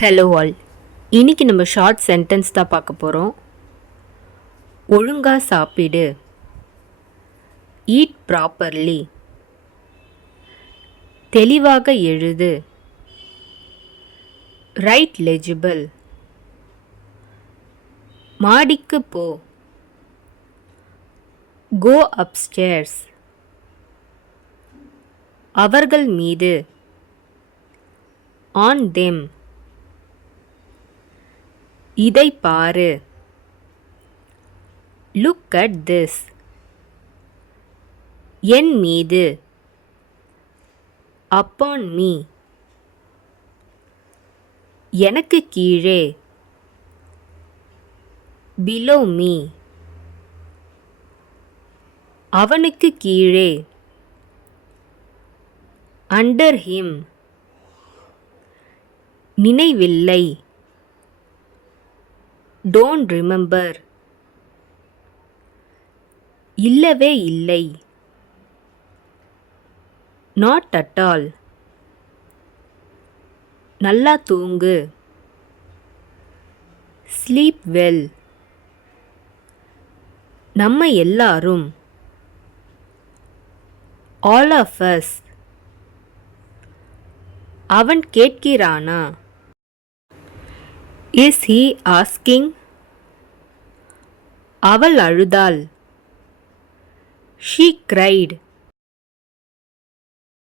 Hello all. இன்னைக்கு நம்ம short sentence தான் பார்க்க போகிறோம். ஒழுங்கா சாப்பிடு. Eat properly. தெளிவாக எழுது. Write legible. மாடிக்கு போ. Go upstairs. அவர்கள் மீது. On them. இதை பாரு. Look at this. என் மீது. Upon me. எனக்கு கீழே. Below me. அவனுக்கு கீழே. Under him. நினைவில்லை. Don't remember. இல்லவே இல்லை. Not at all. நல்லா தூங்கு. Sleep well. நம்ம எல்லாரும். All of us. அவன் கேட்கிறானா? Is he asking? அவள் அழுதாள். She cried.